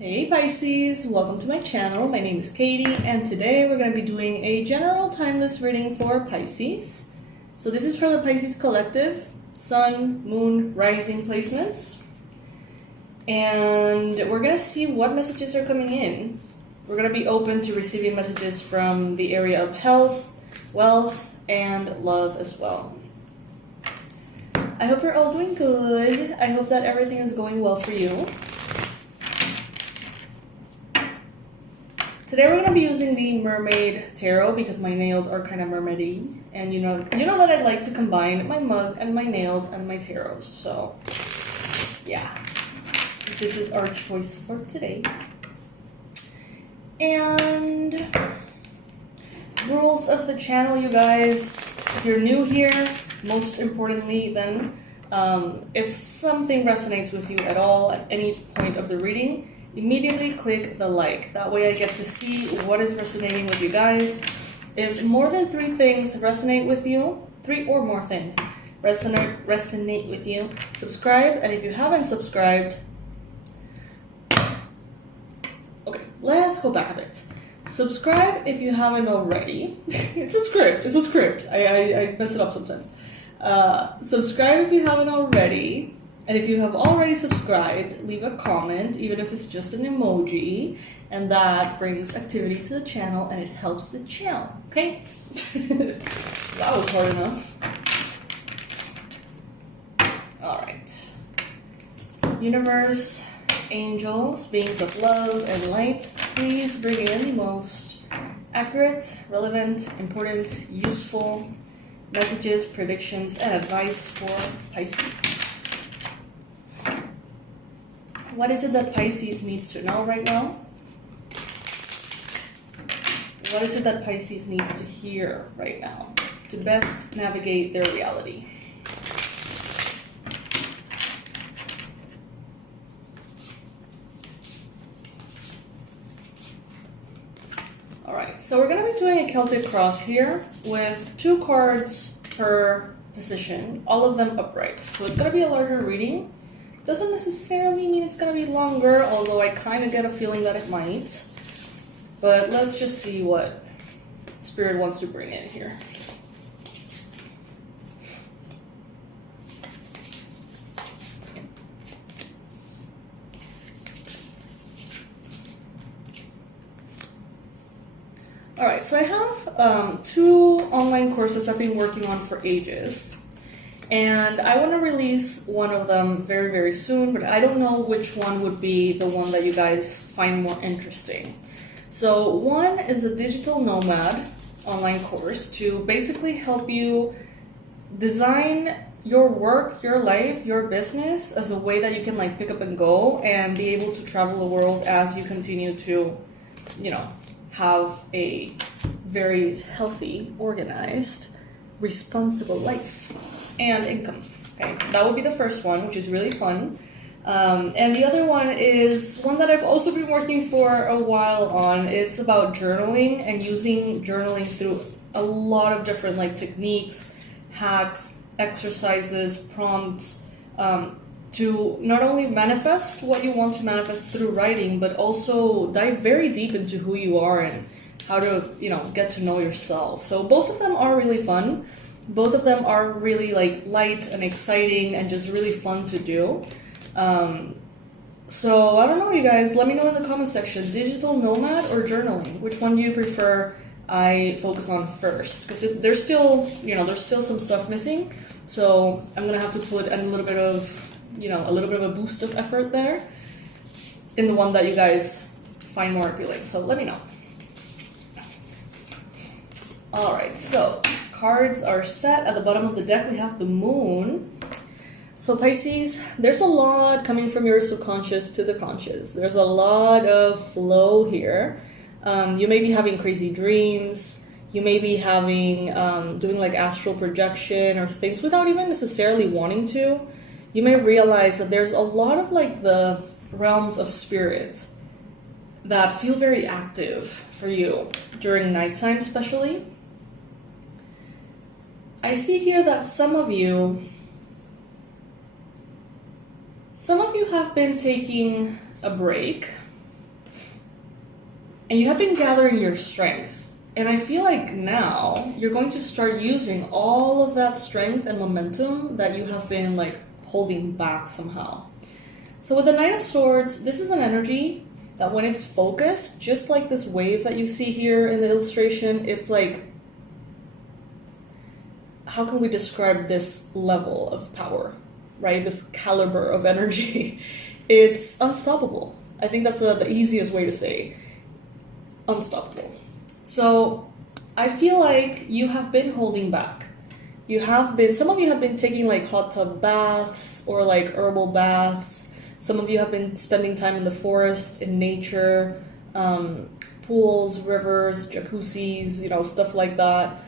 Hey Pisces, welcome to my channel. My name is Katie and today we're going to be doing a general timeless reading for Pisces. So this is for the Pisces collective, Sun, Moon, Rising placements. And we're going to see what messages are coming in. We're going to be open to receiving messages from the area of health, wealth, and love as well. I hope you're all doing good. I hope that everything is going well for you. Today we're going to be using the Mermaid Tarot because my nails are kind of mermaidy, and you know that I like to combine my mug and my nails and my tarots. So yeah, this is our choice for today. And rules of the channel, you guys. If you're new here, most importantly, then if something resonates with you at all at any point of the reading, immediately click the like. That way I get to see what is resonating with you guys. If more than 3 things resonate with you, 3 or more things resonate with you, subscribe. And if you haven't subscribed, okay, let's go back a bit. Subscribe if you haven't already. It's a script. I mess it up sometimes. Subscribe if you haven't already. And if you have already subscribed, leave a comment, even if it's just an emoji, and that brings activity to the channel and it helps the channel, okay? That was hard enough. All right. Universe, angels, beings of love and light, please bring in the most accurate, relevant, important, useful messages, predictions, and advice for Pisces. What is it that Pisces needs to know right now? What is it that Pisces needs to hear right now to best navigate their reality? All right, so we're going to be doing a Celtic cross here with 2 cards per position, all of them upright. So it's going to be a larger reading. Doesn't necessarily mean it's going to be longer, although I kind of get a feeling that it might. But let's just see what Spirit wants to bring in here. Alright, so I have 2 online courses I've been working on for ages. And I want to release one of them very, very soon, but I don't know which one would be the one that you guys find more interesting. So one is the Digital Nomad online course to basically help you design your work, your life, your business as a way that you can like pick up and go and be able to travel the world as you continue to, have a very healthy, organized, responsible life and income. Okay, that would be the first one, which is really fun. And the other one is one that I've also been working for a while on. It's about journaling and using journaling through a lot of different like techniques, hacks, exercises, prompts, to not only manifest what you want to manifest through writing, but also dive very deep into who you are and how to, get to know yourself. So both of them are really fun. Both of them are really like light and exciting and just really fun to do. So I don't know, you guys, let me know in the comment section, digital nomad or journaling? Which one do you prefer I focus on first? Because there's still some stuff missing. So I'm going to have to put a little bit of, a boost of effort there in the one that you guys find more appealing. So let me know. All right, so cards are set. At the bottom of the deck, we have the moon. So Pisces, there's a lot coming from your subconscious to the conscious. There's a lot of flow here. You may be having crazy dreams. You may be having, doing like astral projection or things without even necessarily wanting to. You may realize that there's a lot of like the realms of spirit that feel very active for you during nighttime especially. I see here that some of you have been taking a break and you have been gathering your strength. And I feel like now you're going to start using all of that strength and momentum that you have been like holding back somehow. So with the Knight of Swords, this is an energy that when it's focused, just like this wave that you see here in the illustration, it's like, how can we describe this level of power, right? This caliber of energy. It's unstoppable. I think that's the easiest way to say unstoppable. So I feel like you have been holding back. Some of you have been taking like hot tub baths or like herbal baths. Some of you have been spending time in the forest, in nature, pools, rivers, jacuzzis, stuff like that.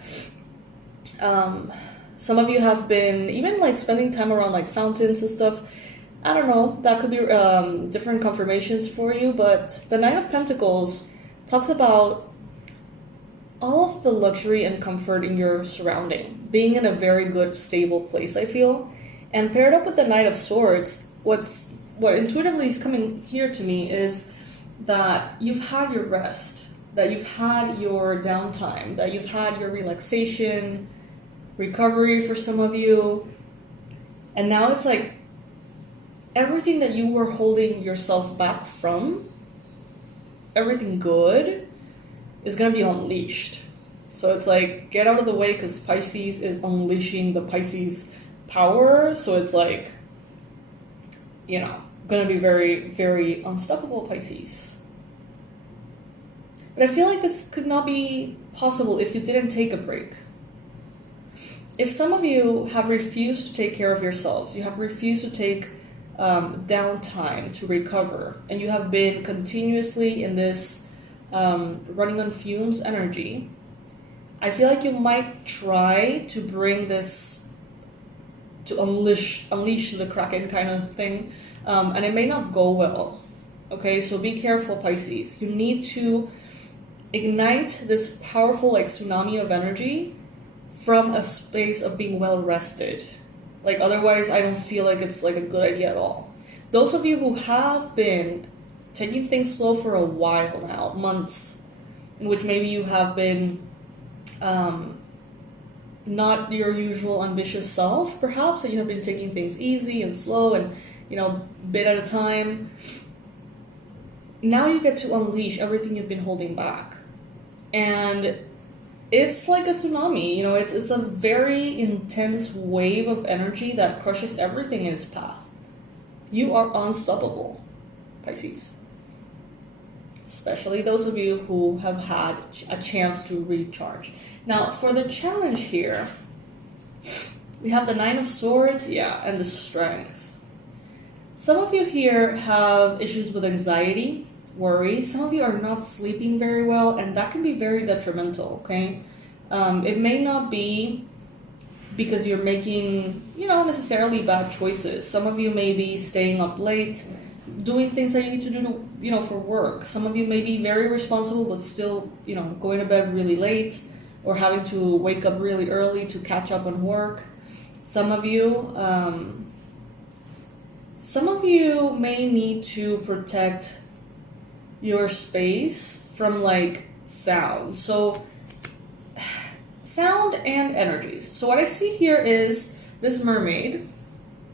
Some of you have been even like spending time around like fountains and stuff. I don't know, that could be different confirmations for you, but the Knight of Pentacles talks about all of the luxury and comfort in your surrounding, being in a very good, stable place, I feel. And paired up with the Knight of Swords, what intuitively is coming here to me is that you've had your rest, that you've had your downtime, that you've had your relaxation, recovery for some of you. And now it's like everything that you were holding yourself back from, everything good, is going to be unleashed. So it's like, get out of the way, because Pisces is unleashing the Pisces power. So it's like, going to be very, very unstoppable, Pisces. But I feel like this could not be possible if you didn't take a break. If some of you have refused to take care of yourselves, you have refused to take downtime to recover, and you have been continuously in this running on fumes energy, I feel like you might try to bring this to unleash the Kraken kind of thing, and it may not go well. Okay, so be careful, Pisces. You need to ignite this powerful like tsunami of energy from a space of being well rested. Like otherwise, I don't feel like it's like a good idea at all. Those of you who have been taking things slow for a while now, months, in which maybe you have been not your usual ambitious self, perhaps, that you have been taking things easy and slow and, bit at a time. Now you get to unleash everything you've been holding back. And it's like a tsunami, it's a very intense wave of energy that crushes everything in its path. You are unstoppable, Pisces. Especially those of you who have had a chance to recharge. Now, for the challenge here, we have the Nine of Swords, and the Strength. Some of you here have issues with anxiety, worry. Some of you are not sleeping very well, and that can be very detrimental, okay? It may not be because you're making, necessarily bad choices. Some of you may be staying up late, doing things that you need to do for work. Some of you may be very responsible, but still, going to bed really late or having to wake up really early to catch up on work. Some of you may need to protect your space from like sound. So sound and energies. So what I see here is this mermaid,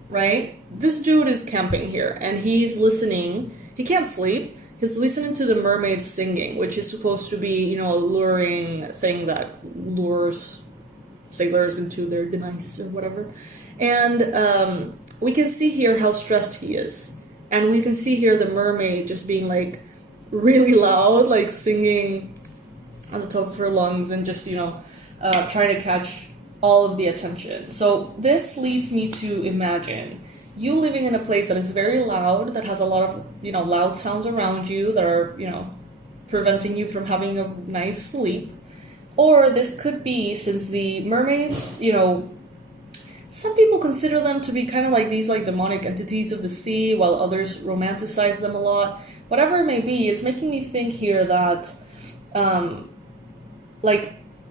right? This dude is camping here and he's listening. He can't sleep. He's listening to the mermaid singing, which is supposed to be, a luring thing that lures sailors into their demise or whatever. And we can see here how stressed he is. And we can see here the mermaid just being like really loud, like singing on the top of her lungs and just, trying to catch all of the attention. So this leads me to imagine you living in a place that is very loud, that has a lot of, loud sounds around you that are, preventing you from having a nice sleep. Or this could be, since the mermaids, some people consider them to be kind of like these like demonic entities of the sea, while others romanticize them a lot. Whatever it may be, it's making me think here that,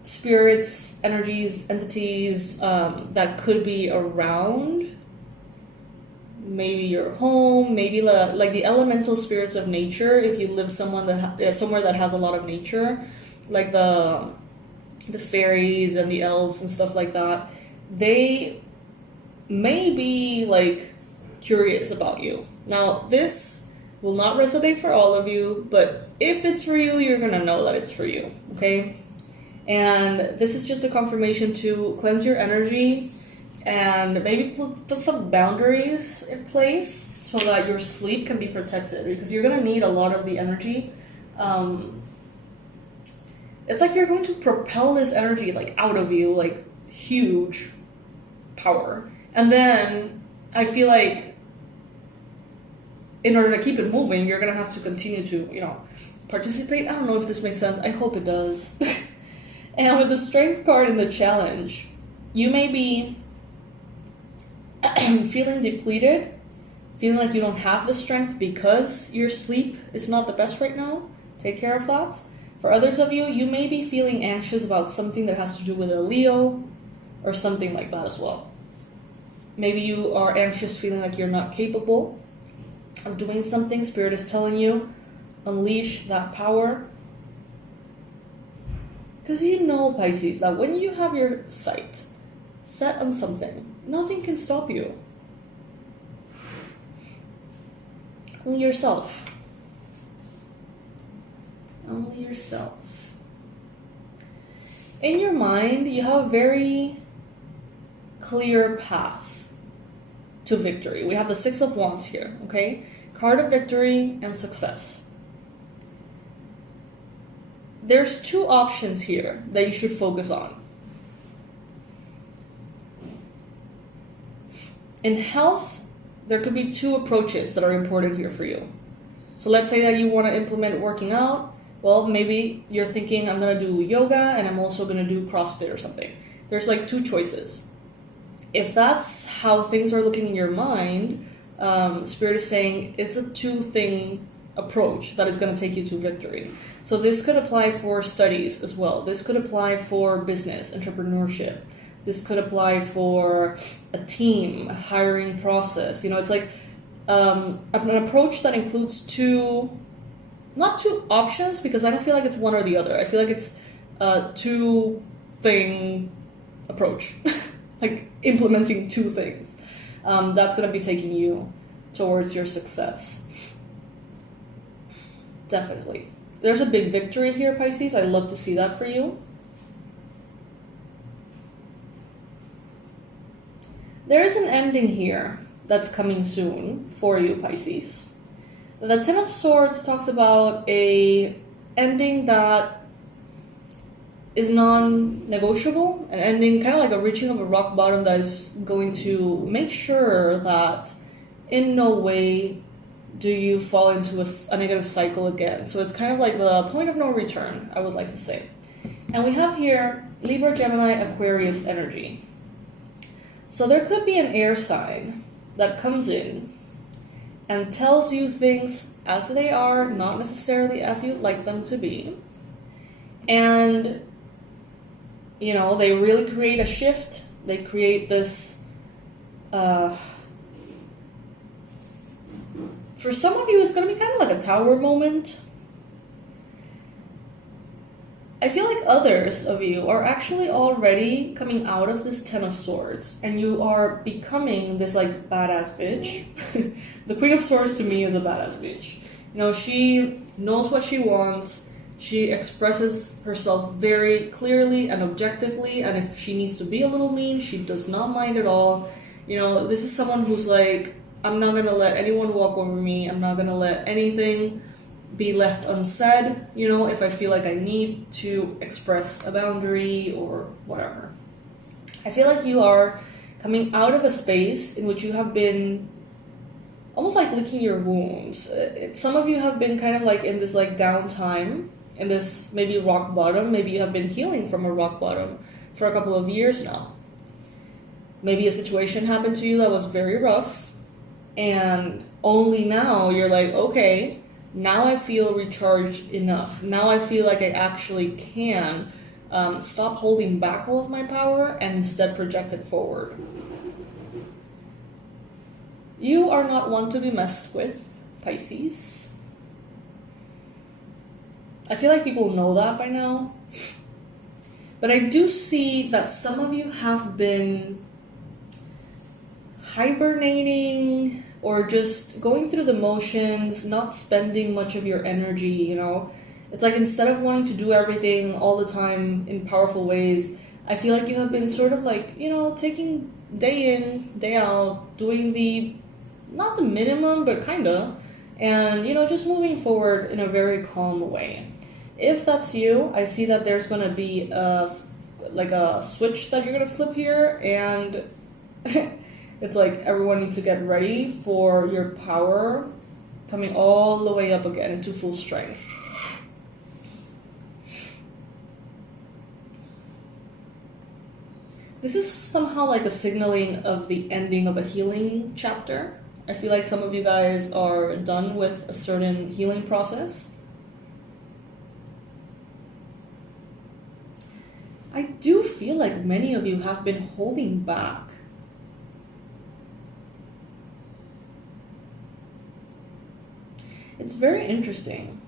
spirits, energies, entities that could be around maybe your home, maybe like the elemental spirits of nature. If you live somewhere that has a lot of nature, like the fairies and the elves and stuff like that, they may be like curious about you. Now, this will not resonate for all of you, but if it's for you, you're gonna know that it's for you, okay? And this is just a confirmation to cleanse your energy and maybe put some boundaries in place so that your sleep can be protected, because you're gonna need a lot of the energy. It's like you're going to propel this energy like out of you, like huge power. And then I feel like in order to keep it moving, you're gonna have to continue to, participate. I don't know if this makes sense. I hope it does. And with the Strength card in the challenge, you may be feeling depleted, feeling like you don't have the strength because your sleep is not the best right now. Take care of that. For others of you, you may be feeling anxious about something that has to do with a Leo or something like that as well. Maybe you are anxious, feeling like you're not capable of doing something. Spirit is telling you, unleash that power. Because you know, Pisces, that when you have your sight set on something, nothing can stop you. Only yourself. Only yourself. In your mind, you have a very clear path to victory. We have the Six of Wands here, okay? Card of victory and success. There's two options here that you should focus on. In health, there could be two approaches that are important here for you. So let's say that you want to implement working out. Well, maybe you're thinking, I'm going to do yoga and I'm also going to do CrossFit or something. There's like two choices. If that's how things are looking in your mind, Spirit is saying it's a two-thing approach that is going to take you to victory. So this could apply for studies as well. This could apply for business, entrepreneurship. This could apply for a team, a hiring process. It's like an approach that includes not two options, because I don't feel like it's one or the other. I feel like it's a two-thing approach, like implementing two things. That's going to be taking you towards your success. Definitely. There's a big victory here, Pisces. I'd love to see that for you. There is an ending here that's coming soon for you, Pisces. The Ten of Swords talks about a ending that is non-negotiable, an ending kind of like a reaching of a rock bottom that is going to make sure that in no way do you fall into a negative cycle again. So it's kind of like the point of no return, I would like to say. And we have here Libra, Gemini, Aquarius energy. So there could be an air sign that comes in and tells you things as they are, not necessarily as you'd like them to be. And, they really create a shift. They create this... For some of you, it's going to be kind of like a tower moment. I feel like others of you are actually already coming out of this Ten of Swords, and you are becoming this like badass bitch. The Queen of Swords to me is a badass bitch. She knows what she wants. She expresses herself very clearly and objectively, and if she needs to be a little mean, she does not mind at all. This is someone who's like, I'm not going to let anyone walk over me. I'm not going to let anything be left unsaid, if I feel like I need to express a boundary or whatever. I feel like you are coming out of a space in which you have been almost like licking your wounds. Some of you have been kind of like in this like downtime, in this maybe rock bottom. Maybe you have been healing from a rock bottom for a couple of years now. Maybe a situation happened to you that was very rough, and only now you're like, okay, now I feel recharged enough. Now I feel like I actually can stop holding back all of my power and instead project it forward. You are not one to be messed with, Pisces. I feel like people know that by now. But I do see that some of you have been hibernating or just going through the motions, not spending much of your energy, you know. It's like instead of wanting to do everything all the time in powerful ways, I feel like you have been sort of like, you know, taking day in, day out, doing the, not the minimum, but kinda, and, you know, just moving forward in a very calm way. If that's you, I see that there's gonna be like a switch that you're gonna flip here, and it's like everyone needs to get ready for your power coming all the way up again into full strength. This is somehow like a signaling of the ending of a healing chapter. I feel like some of you guys are done with a certain healing process. I do feel like many of you have been holding back. It's very interesting.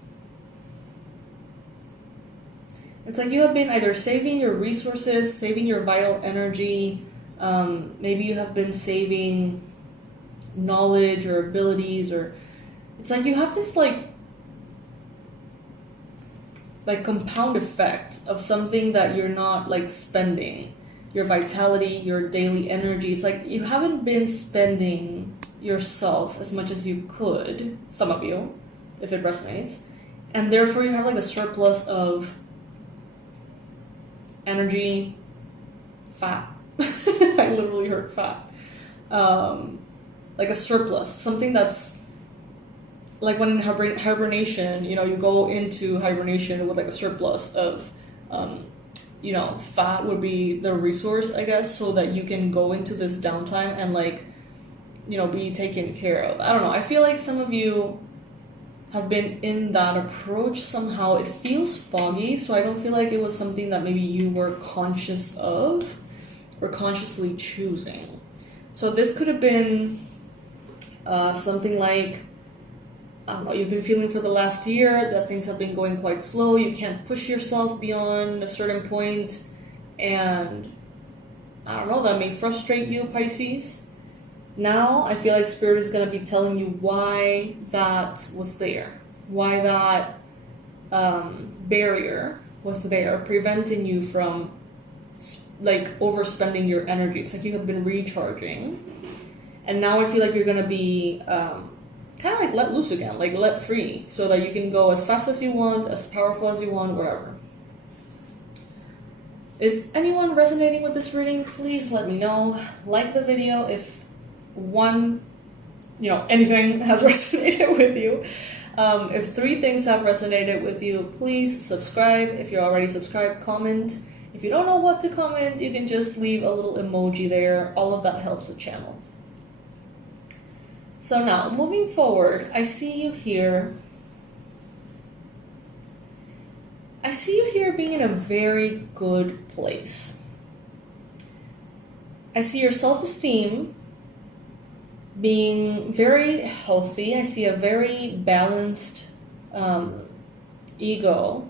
It's like you have been either saving your resources, saving your vital energy, maybe you have been saving knowledge or abilities, or it's like you have this like compound effect of something that you're not like spending. Your vitality, your daily energy. It's like you haven't been spending yourself as much as you could, some of you, if it resonates. And therefore you have like a surplus of energy, fat. I literally heard fat. Like a surplus, something that's like when in hibernation, you know, you go into hibernation with like a surplus of, you know, fat would be the resource, I guess, so that you can go into this downtime and like, you know, be taken care of. I don't know. I feel like some of you have been in that approach somehow. It feels foggy, so I don't feel like it was something that maybe you were conscious of or consciously choosing. So this could have been something like, I don't know, you've been feeling for the last year that things have been going quite slow. You can't push yourself beyond a certain point, and I don't know, that may frustrate you, Pisces. Now I feel like Spirit is going to be telling you why that was there, why that barrier was there, preventing you from like overspending your energy. It's like you have been recharging, and now I feel like you're going to be kind of like let loose again, like let free, so that you can go as fast as you want, as powerful as you want, whatever. Is anyone resonating with this reading? Please let me know. Like the video if anything has resonated with you. If 3 things have resonated with you, please subscribe. If you're already subscribed, comment. If you don't know what to comment, you can just leave a little emoji there. All of that helps the channel. So now, moving forward, I see you here. I see you here being in a very good place. I see your self-esteem being very healthy. I see a very balanced ego.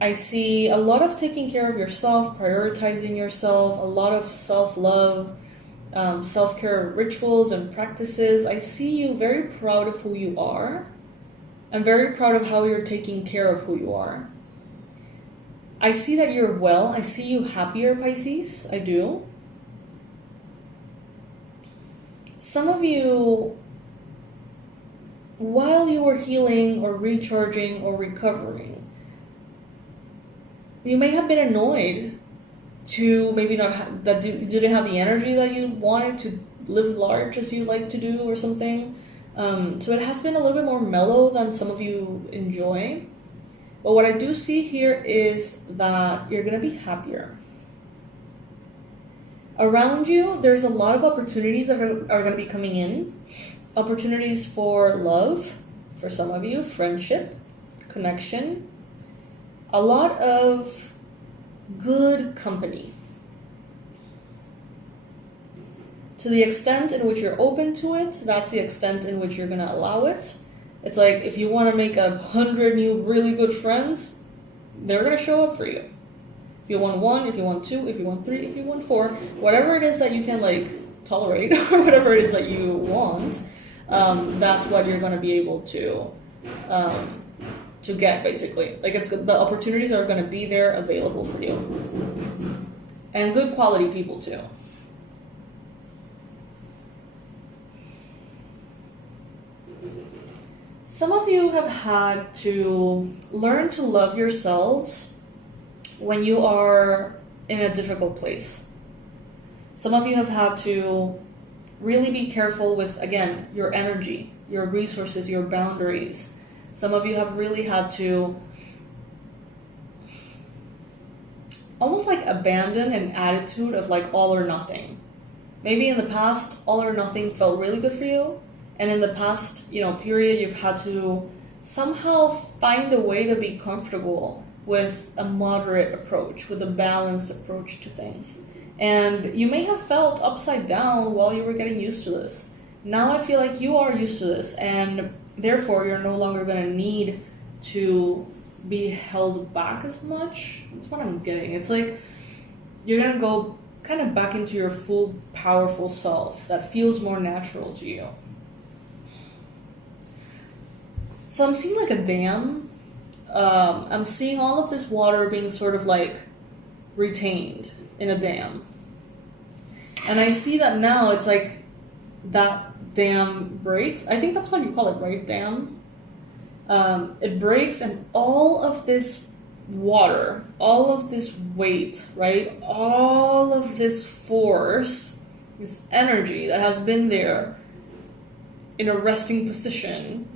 I see a lot of taking care of yourself, prioritizing yourself, a lot of self-love, self-care rituals and practices. I see you very proud of who you are. I'm very proud of how you're taking care of who you are. I see that you're well. I see you happier, Pisces. I do. Some of you, while you were healing or recharging or recovering, you may have been annoyed to maybe not that you didn't have the energy that you wanted to live large as you like to do or something. So it has been a little bit more mellow than some of you enjoy. But what I do see here is that you're going to be happier. Around you, there's a lot of opportunities that are going to be coming in. Opportunities for love, for some of you, friendship, connection. A lot of good company. To the extent in which you're open to it, that's the extent in which you're going to allow it. It's like if you want to make 100 new really good friends, they're going to show up for you. If you want 1, if you want 2, if you want 3, if you want 4, whatever it is that you can like tolerate or whatever it is that you want, that's what you're going to be able to get, basically. Like the opportunities are going to be there available for you. And good quality people too. Some of you have had to learn to love yourselves when you are in a difficult place. Some of you have had to really be careful with, again, your energy, your resources, your boundaries. Some of you have really had to almost like abandon an attitude of like all or nothing. Maybe in the past, all or nothing felt really good for you. And in the past, period, you've had to somehow find a way to be comfortable with a moderate approach, with a balanced approach to things. And you may have felt upside down while you were getting used to this. Now I feel like you are used to this, and therefore you're no longer going to need to be held back as much. That's what I'm getting. It's like you're going to go kind of back into your full, powerful self that feels more natural to you. So I'm seeing like a dam. I'm seeing all of this water being sort of like retained in a dam. And I see that now it's like that dam breaks. I think that's what you call it, right? Dam. It breaks, and all of this water, all of this weight, right? All of this force, this energy that has been there in a resting position,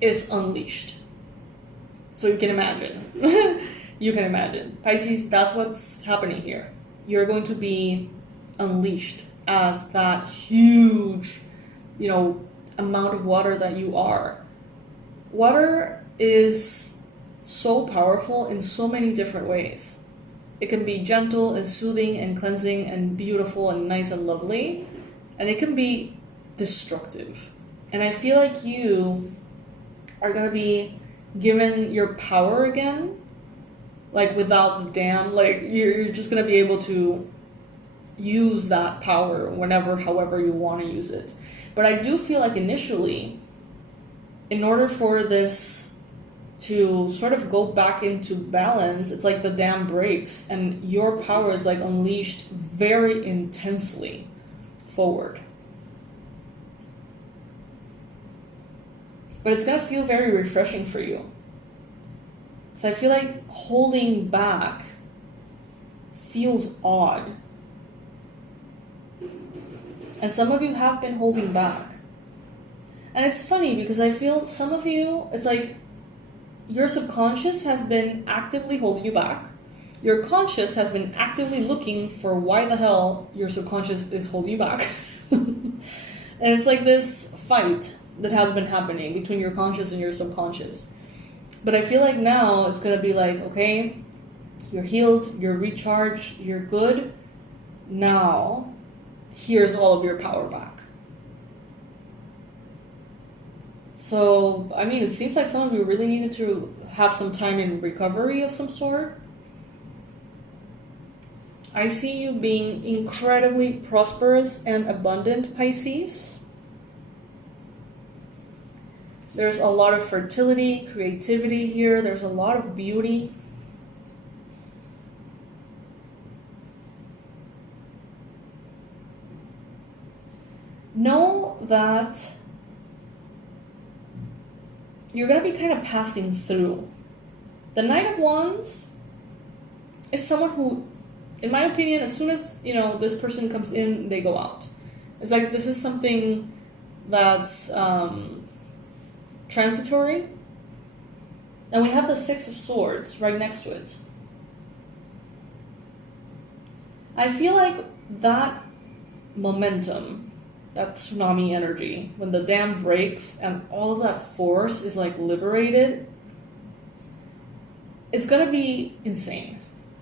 is unleashed. So you can imagine. You can imagine. Pisces, that's what's happening here. You're going to be unleashed as that huge, amount of water that you are. Water is so powerful in so many different ways. It can be gentle and soothing and cleansing and beautiful and nice and lovely. And it can be destructive. And I feel like you are going to be given your power again, like without the dam. Like you're just going to be able to use that power whenever, however you want to use it. But I do feel like initially, in order for this to sort of go back into balance, it's like the dam breaks and your power is like unleashed very intensely forward. But it's going to feel very refreshing for you. So I feel like holding back feels odd. And some of you have been holding back. And it's funny because I feel some of you, it's like your subconscious has been actively holding you back. Your conscious has been actively looking for why the hell your subconscious is holding you back. And it's like this fight that has been happening between your conscious and your subconscious. But I feel like now it's going to be like, okay, you're healed, you're recharged, you're good. Now, here's all of your power back. So, I mean, it seems like some of you really needed to have some time in recovery of some sort. I see you being incredibly prosperous and abundant, Pisces. There's a lot of fertility, creativity here. There's a lot of beauty. Know that you're going to be kind of passing through. The Knight of Wands is someone who, in my opinion, as soon as, this person comes in, they go out. It's like this is something that's transitory. And we have the Six of Swords right next to it. I feel like that momentum, that tsunami energy, when the dam breaks and all of that force is like liberated, it's gonna be insane.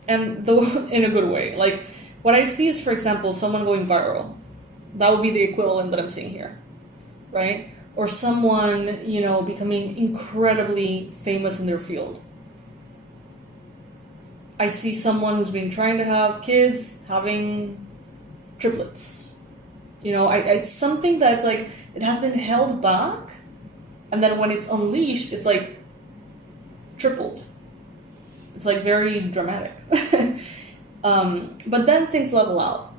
And in a good way. Like what I see is, for example, someone going viral. That would be the equivalent that I'm seeing here, right? Or someone, you know, becoming incredibly famous in their field. I see someone who's been trying to have kids, having triplets. You know, it's something that's like, it has been held back, and then when it's unleashed, it's like tripled. It's like very dramatic. But then things level out.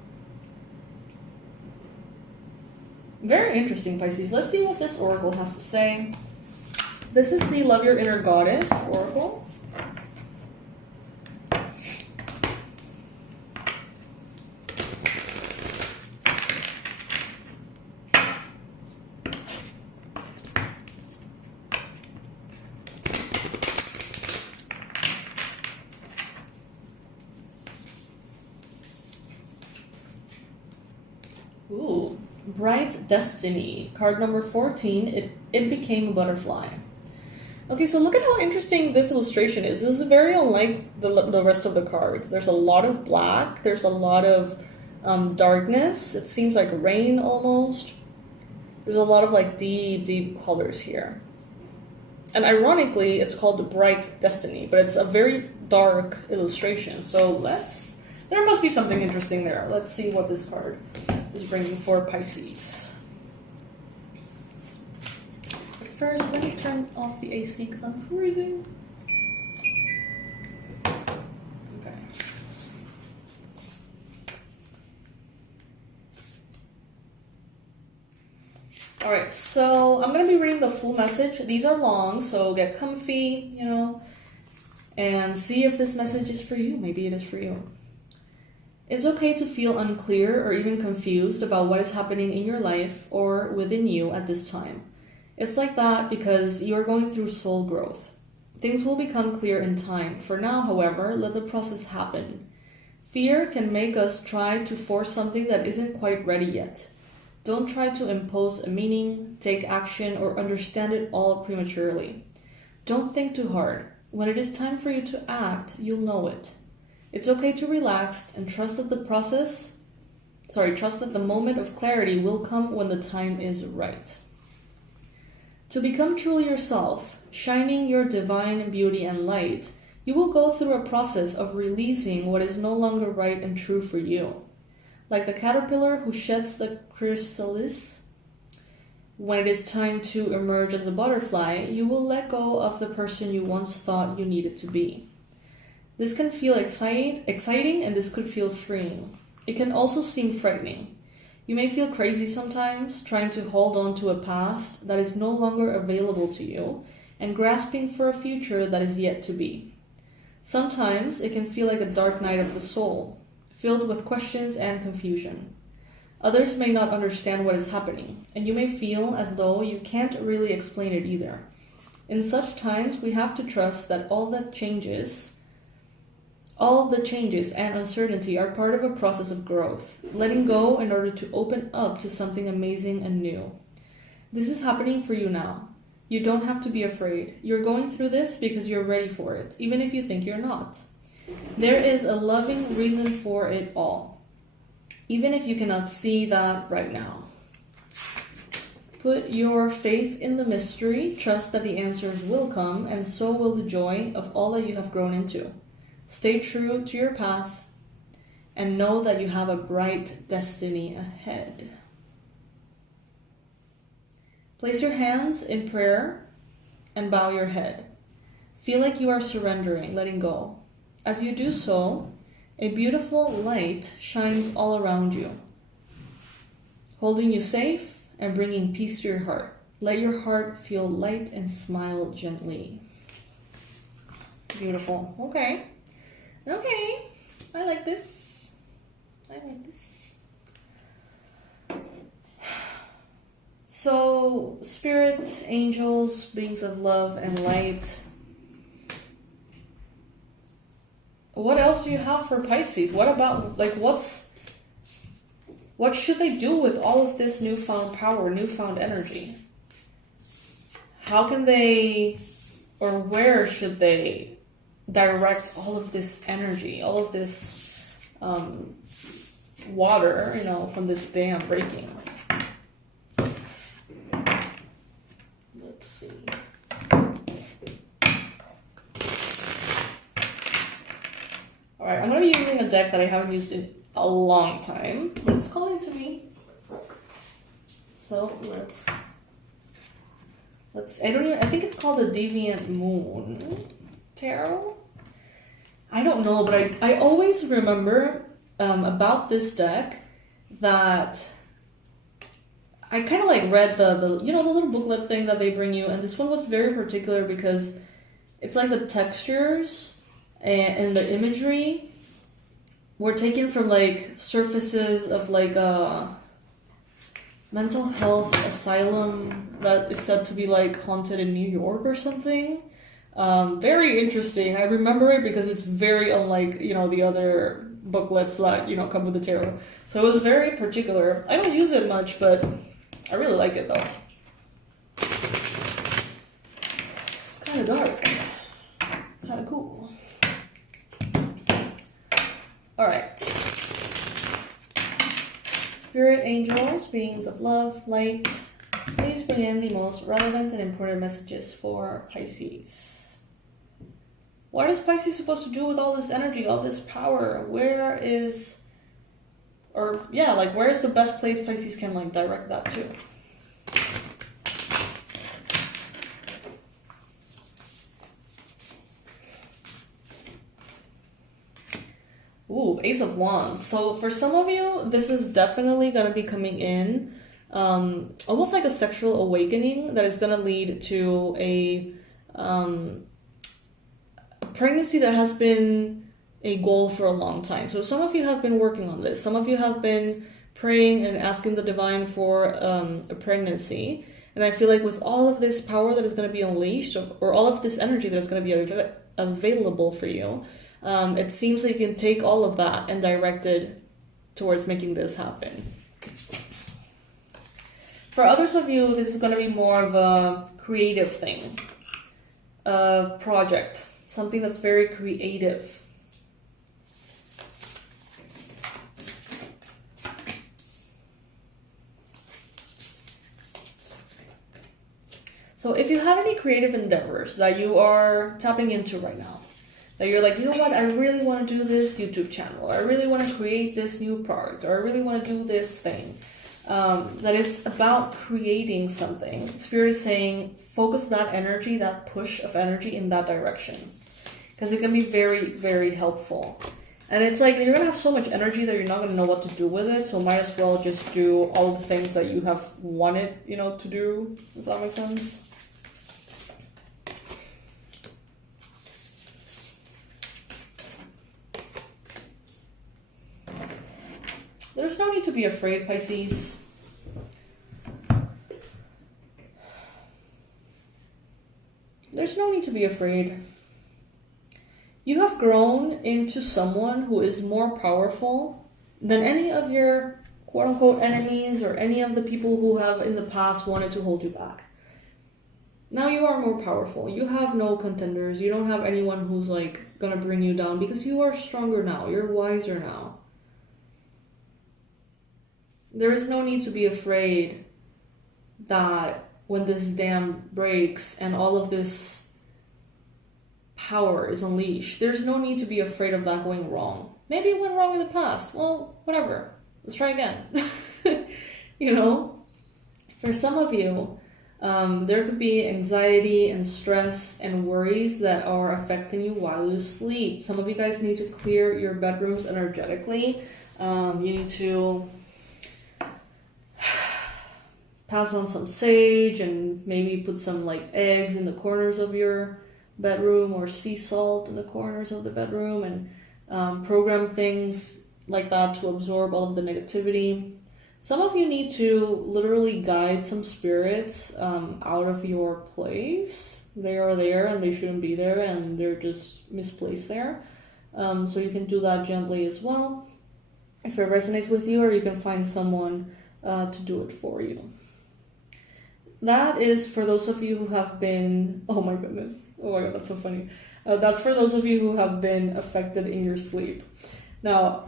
Very interesting, Pisces. Let's see what this oracle has to say. This is the Love Your Inner Goddess oracle. Ooh. Bright Destiny, card number 14, it became a butterfly. Okay, so look at how interesting this illustration is. This is very unlike the rest of the cards. There's a lot of black, there's a lot of darkness. It seems like rain almost. There's a lot of like deep colors here. And ironically, it's called Bright Destiny, but it's a very dark illustration. So there must be something interesting there. Let's see what this card is bringing for Pisces. But first, let me turn off the AC because I'm freezing. Okay. Alright, so I'm going to be reading the full message. These are long, so get comfy, you know, and see if this message is for you. Maybe it is for you. It's okay to feel unclear or even confused about what is happening in your life or within you at this time. It's like that because you are going through soul growth. Things will become clear in time. For now, however, let the process happen. Fear can make us try to force something that isn't quite ready yet. Don't try to impose a meaning, take action, or understand it all prematurely. Don't think too hard. When it is time for you to act, you'll know it. It's okay to relax and trust that the moment of clarity will come when the time is right. To become truly yourself, shining your divine beauty and light, you will go through a process of releasing what is no longer right and true for you. Like the caterpillar who sheds the chrysalis, when it is time to emerge as a butterfly, you will let go of the person you once thought you needed to be. This can feel exciting, and this could feel freeing. It can also seem frightening. You may feel crazy sometimes, trying to hold on to a past that is no longer available to you, and grasping for a future that is yet to be. Sometimes it can feel like a dark night of the soul, filled with questions and confusion. Others may not understand what is happening, and you may feel as though you can't really explain it either. In such times, we have to trust that all the changes and uncertainty are part of a process of growth, letting go in order to open up to something amazing and new. This is happening for you now. You don't have to be afraid. You're going through this because you're ready for it, even if you think you're not. There is a loving reason for it all, even if you cannot see that right now. Put your faith in the mystery, trust that the answers will come, and so will the joy of all that you have grown into. Stay true to your path and know that you have a bright destiny ahead. Place your hands in prayer and bow your head. Feel like you are surrendering, letting go. As you do so, a beautiful light shines all around you, holding you safe and bringing peace to your heart. Let your heart feel light and smile gently. Beautiful. Okay. I like this. So, spirits, angels, beings of love and light. What else do you have for Pisces? What about, what should they do with all of this newfound power, newfound energy? How can they, or where should they direct all of this energy, all of this water, you know, from this dam breaking. Let's see. All right, I'm going to be using a deck that I haven't used in a long time, but it's calling to me. So I think it's called the Deviant Moon Tarot. I don't know, but I always remember about this deck that I kind of like read the you know, the little booklet thing that they bring you, and this one was very particular because it's like the textures and the imagery were taken from like surfaces of like a mental health asylum that is said to be like haunted in New York or something. Very interesting. I remember it because it's very unlike, you know, the other booklets that, you know, come with the tarot. So it was very particular. I don't use it much, but I really like it though. It's kind of dark. Kind of cool. All right. Spirit angels, beings of love, light, please bring in the most relevant and important messages for Pisces. What is Pisces supposed to do with all this energy, all this power? Where is the best place Pisces can like direct that to? Ooh, Ace of Wands. So for some of you, this is definitely going to be coming in almost like a sexual awakening that is going to lead to a pregnancy that has been a goal for a long time. So some of you have been working on this. Some of you have been praying and asking the divine for a pregnancy. And I feel like with all of this power that is going to be unleashed, or all of this energy that is going to be available for you, it seems like you can take all of that and direct it towards making this happen. For others of you, this is going to be more of a creative thing, a project, something that's very creative. So if you have any creative endeavors that you are tapping into right now, that you're like, you know what, I really want to do this YouTube channel, or I really want to create this new product, or I really want to do this thing, that is about creating something. Spirit is saying, focus that energy, that push of energy in that direction. Because it can be very, very helpful. And it's like, you're going to have so much energy that you're not going to know what to do with it, so might as well just do all the things that you have wanted, you know, to do. Does that make sense? There's no need to be afraid, Pisces. There's no need to be afraid. You have grown into someone who is more powerful than any of your quote-unquote enemies or any of the people who have in the past wanted to hold you back. Now you are more powerful. You have no contenders. You don't have anyone who's like gonna bring you down because you are stronger now. You're wiser now. There is no need to be afraid that when this dam breaks and all of this power is unleashed, there's no need to be afraid of that going wrong. Maybe it went wrong in the past. Well, whatever. Let's try again. You know? For some of you, there could be anxiety and stress and worries that are affecting you while you sleep. Some of you guys need to clear your bedrooms energetically. You need to pass on some sage and maybe put some like eggs in the corners of your bedroom or sea salt in the corners of the bedroom and program things like that to absorb all of the negativity. Some of you need to literally guide some spirits out of your place. They are there and they shouldn't be there and they're just misplaced there. So you can do that gently as well if it resonates with you, or you can find someone to do it for you. That is for those of you who have been, oh my goodness, oh my god, that's so funny. That's for those of you who have been affected in your sleep. Now,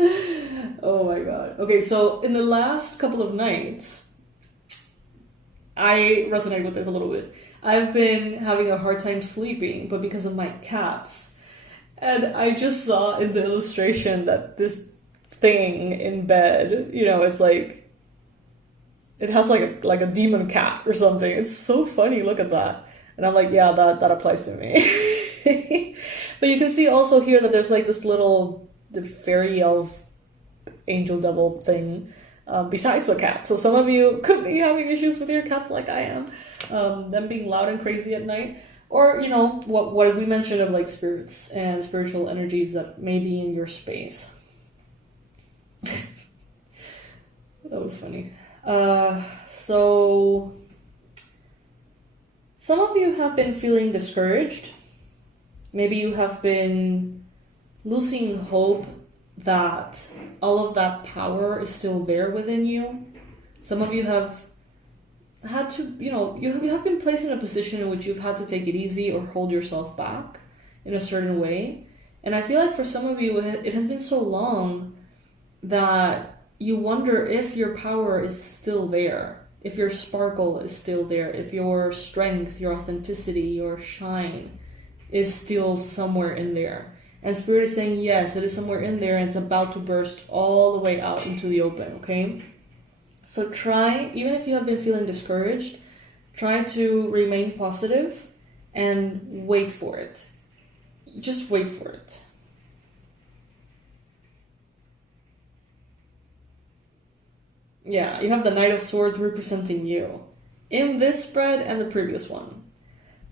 Oh my god. Okay, so in the last couple of nights, I resonate with this a little bit. I've been having a hard time sleeping, but because of my cats. And I just saw in the illustration that this thing in bed, it's like, it has like a demon cat or something. It's so funny. Look at that. And I'm like, yeah, that applies to me. But you can see also here that there's like this little the fairy elf angel devil thing besides the cat. So some of you could be having issues with your cat like I am. Them being loud and crazy at night. Or, what we mentioned of like spirits and spiritual energies that may be in your space. That was funny. So some of you have been feeling discouraged. Maybe you have been losing hope that all of that power is still there within you. Some of you have had to, you have been placed in a position in which you've had to take it easy or hold yourself back in a certain way. And I feel like for some of you, it has been so long that you wonder if your power is still there, if your sparkle is still there, if your strength, your authenticity, your shine is still somewhere in there. And Spirit is saying, yes, it is somewhere in there, and it's about to burst all the way out into the open, okay? So try, even if you have been feeling discouraged, try to remain positive and wait for it. Just wait for it. Yeah, you have the Knight of Swords representing you in this spread and the previous one.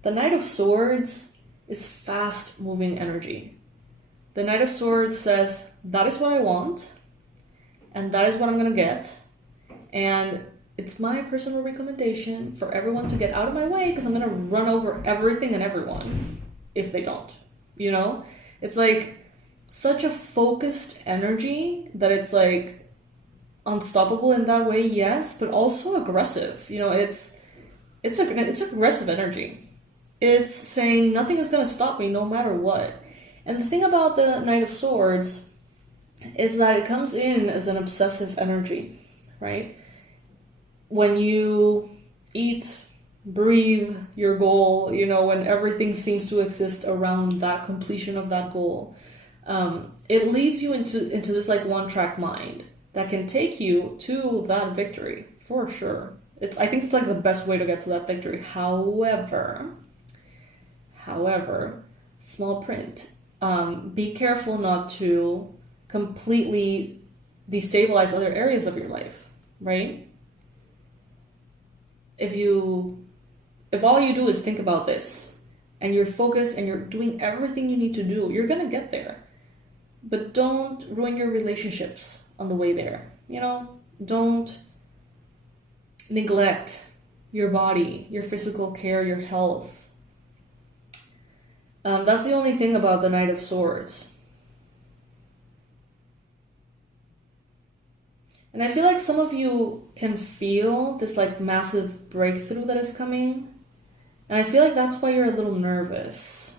The Knight of Swords is fast-moving energy. The Knight of Swords says, that is what I want, and that is what I'm going to get. And it's my personal recommendation for everyone to get out of my way because I'm going to run over everything and everyone if they don't. It's like such a focused energy that it's like unstoppable in that way, yes, but also aggressive. It's aggressive energy. It's saying nothing is going to stop me no matter what. And the thing about the Knight of Swords is that it comes in as an obsessive energy, right? When you eat, breathe your goal, when everything seems to exist around that completion of that goal, it leads you into this like one-track mind that can take you to that victory, for sure. I think it's like the best way to get to that victory. However, small print, be careful not to completely destabilize other areas of your life, right? If all you do is think about this and you're focused and you're doing everything you need to do, you're gonna get there. But don't ruin your relationships on the way there. Don't neglect your body, your physical care, your health. That's the only thing about the Knight of Swords. And I feel like some of you can feel this like massive breakthrough that is coming. And I feel like that's why you're a little nervous.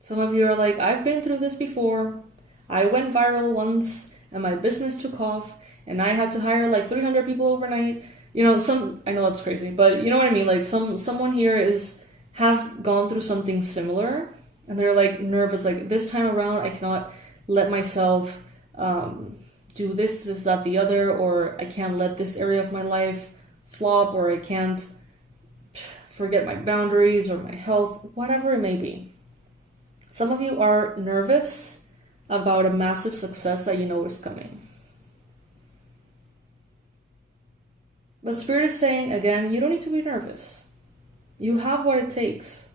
Some of you are like, I've been through this before. I went viral once and my business took off and I had to hire like 300 people overnight. I know that's crazy, but you know what I mean? Like someone here has gone through something similar and they're like nervous, like this time around I cannot let myself do this, that, the other, or I can't let this area of my life flop, or I can't forget my boundaries or my health, whatever it may be. Some of you are nervous about a massive success that you know is coming. But Spirit is saying, again, you don't need to be nervous. You have what it takes.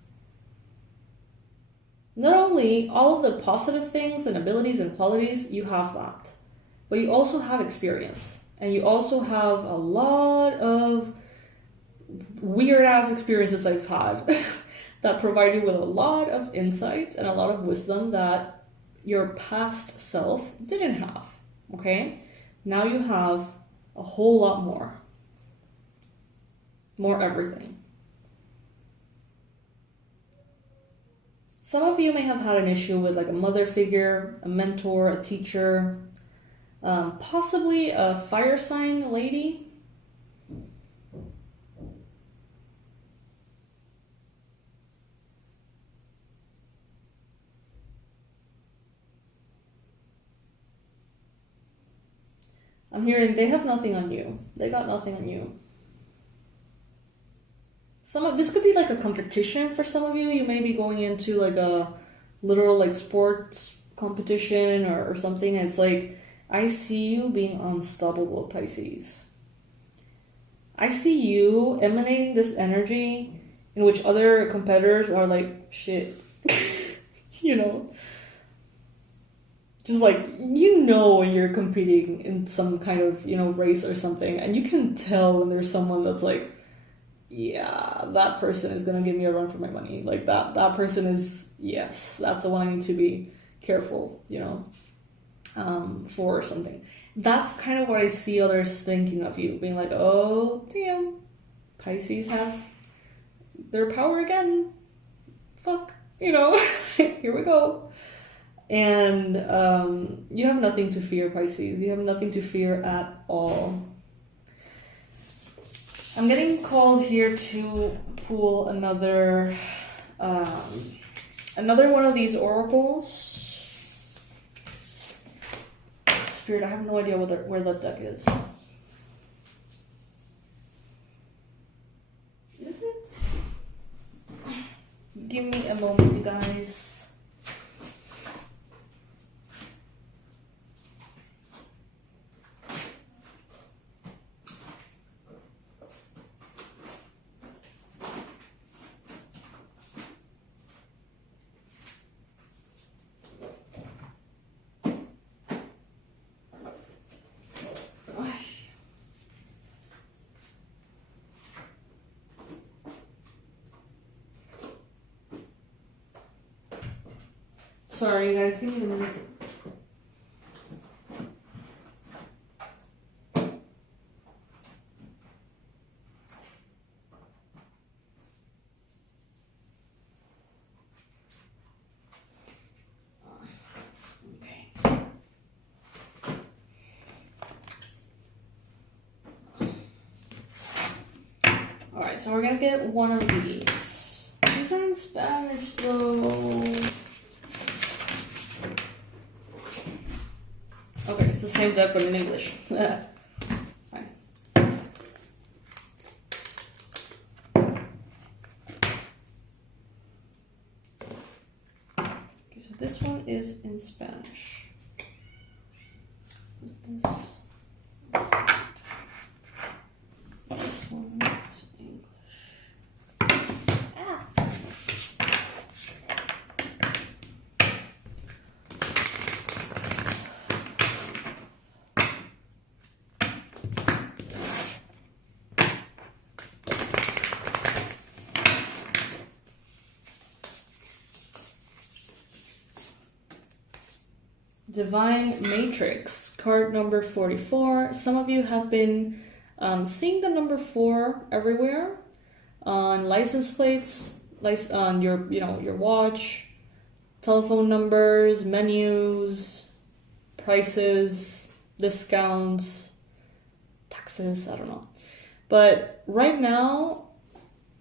Not only all of the positive things and abilities and qualities, you have that. But you also have experience. And you also have a lot of weird-ass experiences I've had that provide you with a lot of insight and a lot of wisdom that your past self didn't have. Okay? Now you have a whole lot more. More everything. Some of you may have had an issue with like a mother figure, a mentor, a teacher, possibly a fire sign lady. I'm hearing they have nothing on you. They got nothing on you. This could be like a competition for some of you. You may be going into like a literal like sports competition or something. And it's like, I see you being unstoppable, Pisces. I see you emanating this energy in which other competitors are like, shit, you know? Just like, you know, when you're competing in some kind of, you know, race or something, and you can tell when there's someone that's like, yeah, that person is going to give me a run for my money. Like that person is, yes, that's the one I need to be careful, you know, for something. That's kind of what I see others thinking of you, being like, oh, damn, Pisces has their power again. Fuck, you know, here we go. And you have nothing to fear, Pisces. You have nothing to fear at all. I'm getting called here to pull another one of these oracles. Spirit, I have no idea where that deck is. Is it? Give me a moment, you guys. Sorry, guys, give me a minute. Okay. Alright, so we're gonna get one of these. These are in Spanish, though. Okay, it's the same deck, but in English. Fine. Okay, so this one is in Spanish. This one is English. Divine Matrix, card number 44. Some of you have been seeing the number 4 everywhere on license plates, on your watch, telephone numbers, menus, prices, discounts, taxes, I don't know. But right now,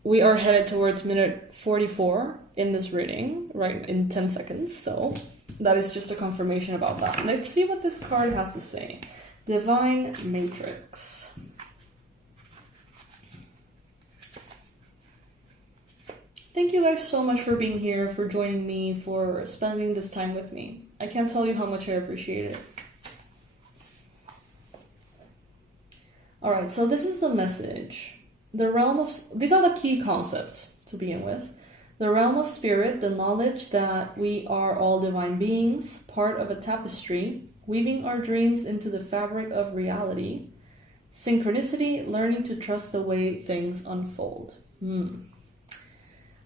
we are headed towards minute 44 in this reading, right in 10 seconds, so that is just a confirmation about that. Let's see what this card has to say. Divine Matrix. Thank you guys so much for being here, for joining me, for spending this time with me. I can't tell you how much I appreciate it. Alright, so this is the message. These are the key concepts to begin with. The realm of spirit, the knowledge that we are all divine beings, part of a tapestry, weaving our dreams into the fabric of reality. Synchronicity, learning to trust the way things unfold.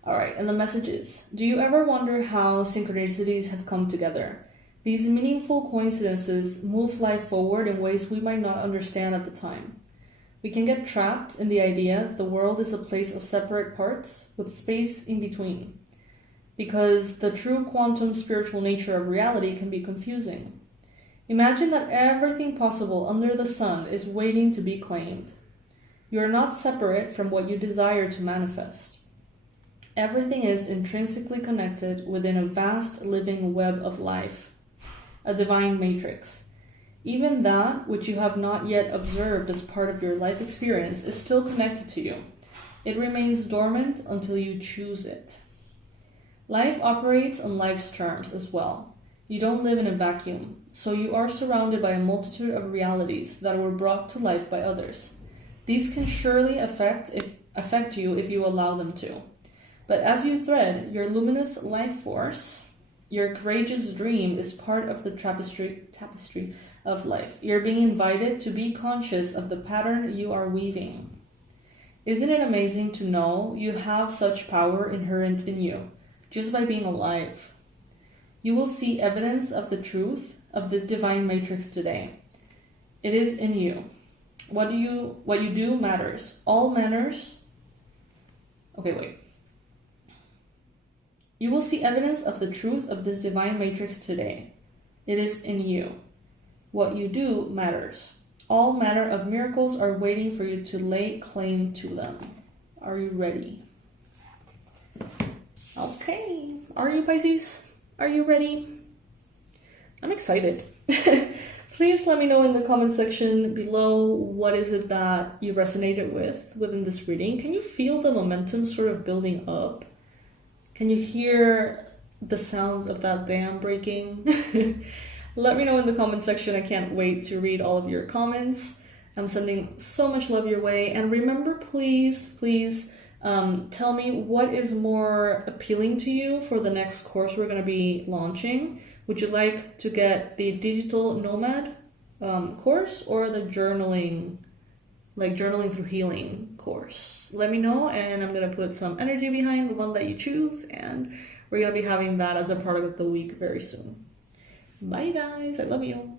Alright, and the message is, do you ever wonder how synchronicities have come together? These meaningful coincidences move life forward in ways we might not understand at the time. We can get trapped in the idea that the world is a place of separate parts with space in between. because the true quantum spiritual nature of reality can be confusing. Imagine that everything possible under the sun is waiting to be claimed. You are not separate from what you desire to manifest. Everything is intrinsically connected within a vast living web of life, a divine matrix. Even that which you have not yet observed as part of your life experience is still connected to you. It remains dormant until you choose it. Life operates on life's terms as well. You don't live in a vacuum, so you are surrounded by a multitude of realities that were brought to life by others. These can surely affect you if you allow them to. But as you thread your luminous life force, your courageous dream is part of the tapestry of life. You're being invited to be conscious of the pattern you are weaving. Isn't it amazing to know you have such power inherent in you, just by being alive? You will see evidence of the truth of this divine matrix today. It is in you. What you do matters. All manners. Okay, wait. You will see evidence of the truth of this divine matrix today. It is in you. What you do matters. All manner of miracles are waiting for you to lay claim to them. Are you ready? Okay. Are you, Pisces? Are you ready? I'm excited. Please let me know in the comment section below what is it that you resonated with within this reading. Can you feel the momentum sort of building up? Can you hear the sounds of that dam breaking? Let me know in the comment section. I can't wait to read all of your comments. I'm sending so much love your way. And remember, please tell me what is more appealing to you for the next course we're going to be launching. Would you like to get the digital nomad course or the journaling through healing course? Let me know, and I'm going to put some energy behind the one that you choose, and we're going to be having that as a product of the week very soon. Bye guys, I love you.